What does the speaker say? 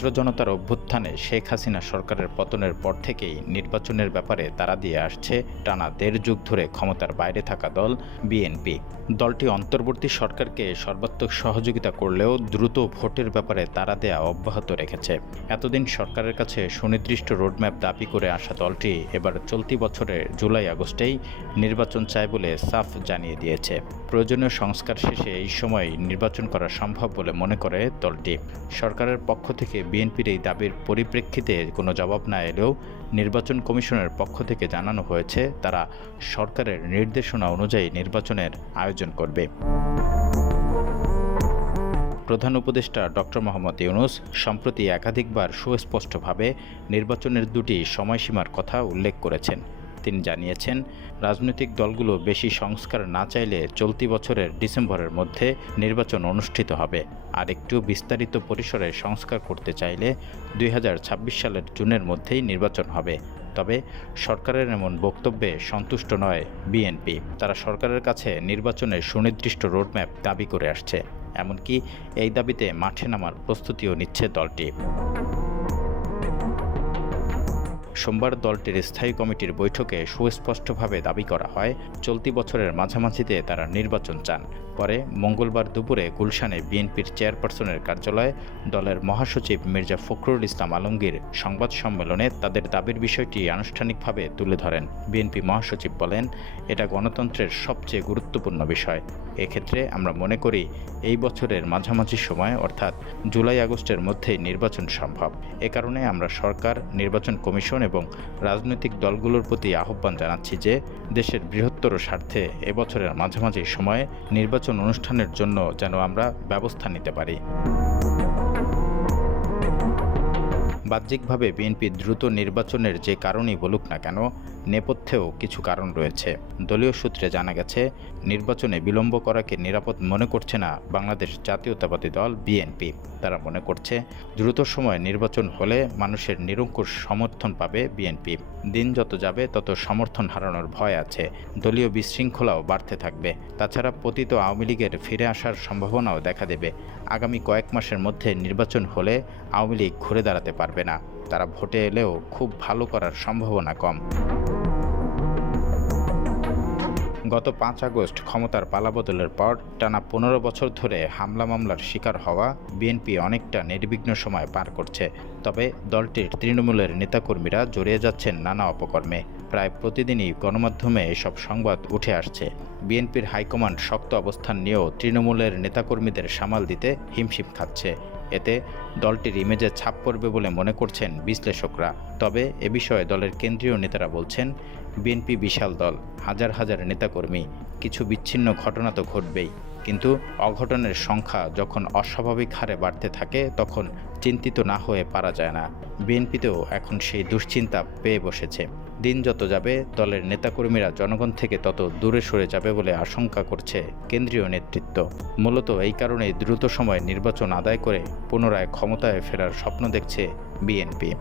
ছাত্র জনতার অভ্যুত্থানে শেখ হাসিনা সরকারের পতনের পর থেকেই নির্বাচনের ব্যাপারে তাড়া দিয়ে আসছে টানা ১.৫ যুগ ধরে ক্ষমতার বাইরে থাকা দল বিএনপি। দলটি অন্তর্বর্তী সরকারকে সর্বাত্মক সহযোগিতা করলেও দ্রুত ভোটের ব্যাপারে তাড়া দেয়া অব্যাহত রেখেছে। এতদিন সরকারের কাছে সুনির্দিষ্ট রোডম্যাপ দাবি করে আসা দলটি এবার চলতি বছরের জুলাই-আগস্টেই নির্বাচন চায় বলে সাফ জানিয়ে দিয়েছে। প্রয়োজনীয় সংস্কার শেষে এই সময় নির্বাচন করা সম্ভব বলে মনে করে দলটি। সরকারের পক্ষ থেকে বিএনপির এই দাবির পরিপ্রেক্ষিতে কোনো জবাব না এলেও নির্বাচন কমিশনের পক্ষ থেকে জানানো হয়েছে তারা সরকারের নির্দেশনা অনুযায়ী নির্বাচনের আয়োজন করবে। প্রধান উপদেষ্টা ডক্টর মোহাম্মদ ইউনূস সম্প্রতি একাধিকবার সুস্পষ্টভাবে নির্বাচনের দুটি সময়সীমার কথা উল্লেখ করেছেন। তিনি জানিয়েছেন, রাজনৈতিক দলগুলো বেশি সংস্কার না চাইলে চলতি বছরের ডিসেম্বরের মধ্যে নির্বাচন অনুষ্ঠিত হবে, আর একটু বিস্তারিত পরিসরে সংস্কার করতে চাইলে ২০২৬ সালের জুনের মধ্যেই নির্বাচন হবে। তবে সরকারের এমন বক্তব্যে সন্তুষ্ট নয় বিএনপি। তারা সরকারের কাছে নির্বাচনের সুনির্দিষ্ট রোডম্যাপ দাবি করে আসছে। এমনকি এই দাবিতে মাঠে নামার প্রস্তুতিও নিচ্ছে দলটি। সোমবার দলটির স্থায়ী কমিটির বৈঠকে সুস্পষ্টভাবে দাবি করা হয়, চলতি বছরের মাঝামাঝিতে তারা নির্বাচন চান। পরে মঙ্গলবার দুপুরে গুলশানে বিএনপির চেয়ারপারসনের কার্যালয়ে দলের মহাসচিব মির্জা ফখরুল ইসলাম আলমগীর সংবাদ সম্মেলনে তাদের দাবির বিষয়টি আনুষ্ঠানিকভাবে তুলে ধরেন। বিএনপি মহাসচিব বলেন, এটা গণতন্ত্রের সবচেয়ে গুরুত্বপূর্ণ বিষয়। এক্ষেত্রে আমরা মনে করি এই বছরের মাঝামাঝি সময় অর্থাৎ জুলাই-আগস্টের মধ্যেই নির্বাচন সম্ভব। এ কারণে আমরা সরকার, নির্বাচন কমিশন এবং রাজনৈতিক দলগুলোর প্রতি আহ্বান জানাচ্ছি যে দেশের বৃহত্তর স্বার্থে এবছরের মাঝামাঝি সময়ে নির্বাচন অনুষ্ঠানের জন্য যেন আমরা ব্যবস্থা নিতে পারি। বাহ্যিকভাবে বিএনপি দ্রুত নির্বাচনের যে কারণই বলুক না কেন, নেপথ্যেও কিছু কারণ রয়েছে। দলীয় সূত্রে জানা গেছে, নির্বাচনে বিলম্ব করাকে নিরাপদ মনে করছে না বাংলাদেশ জাতীয়তাবাদী দল বিএনপি। তারা মনে করছে, দ্রুত সময়ে নির্বাচন হলে মানুষের নিরঙ্কুশ সমর্থন পাবে বিএনপি। দিন যত যাবে তত সমর্থন হারানোর ভয় আছে। দলীয় বিশৃঙ্খলাও বাড়তে থাকবে। তাছাড়া পতিত আওয়ামী লীগের ফিরে আসার সম্ভাবনাও দেখা দেবে। আগামী কয়েক মাসের মধ্যে নির্বাচন হলে আওয়ামী লীগ ঘুরে দাঁড়াতে পারবে না। তারা ভোটে এলেও খুব ভালো করার সম্ভাবনা কম। গত ৫ আগস্ট ক্ষমতার পালাবদলের পর টানা ১৫ বছর ধরে হামলা মামলার শিকার হওয়া বিএনপি অনেকটা নির্বিঘ্ন সময় পার করছে। তবে দলটির তৃণমূলের নেতাকর্মীরা জড়িয়ে যাচ্ছেন নানা অপকর্মে। প্রায় প্রতিদিনই গণমাধ্যমে এসব সংবাদ উঠে আসছে। বিএনপির হাইকমান্ড শক্ত অবস্থান নিয়েও তৃণমূলের নেতাকর্মীদের সামাল দিতে হিমশিম খাচ্ছে। এতে দলটির ইমেজে ছাপ পড়বে বলে মনে করছেন বিশ্লেষকরা। তবে এ বিষয়ে দলের কেন্দ্রীয় নেতারা বলছেন, বিএনপি বিশাল দল, হাজার হাজার নেতাকর্মী, কিছু বিচ্ছিন্ন ঘটনা তো ঘটবেই। কিন্তু অঘটনের সংখ্যা যখন অস্বাভাবিক হারে বাড়তে থাকে তখন চিন্তিত না হয়ে পারা যায় না। বিএনপিতেও এখন সেই দুশ্চিন্তা পেয়ে বসেছে। দিন যত যাবে দলের নেতাকর্মীরা জনগণ থেকে তত দূরে সরে যাবে বলে আশঙ্কা করছে কেন্দ্রীয় নেতৃত্ব। মূলত এই কারণেই দ্রুত সময়ে নির্বাচন আদায় করে পুনরায় ক্ষমতায় ফেরার স্বপ্ন দেখছে বিএনপি।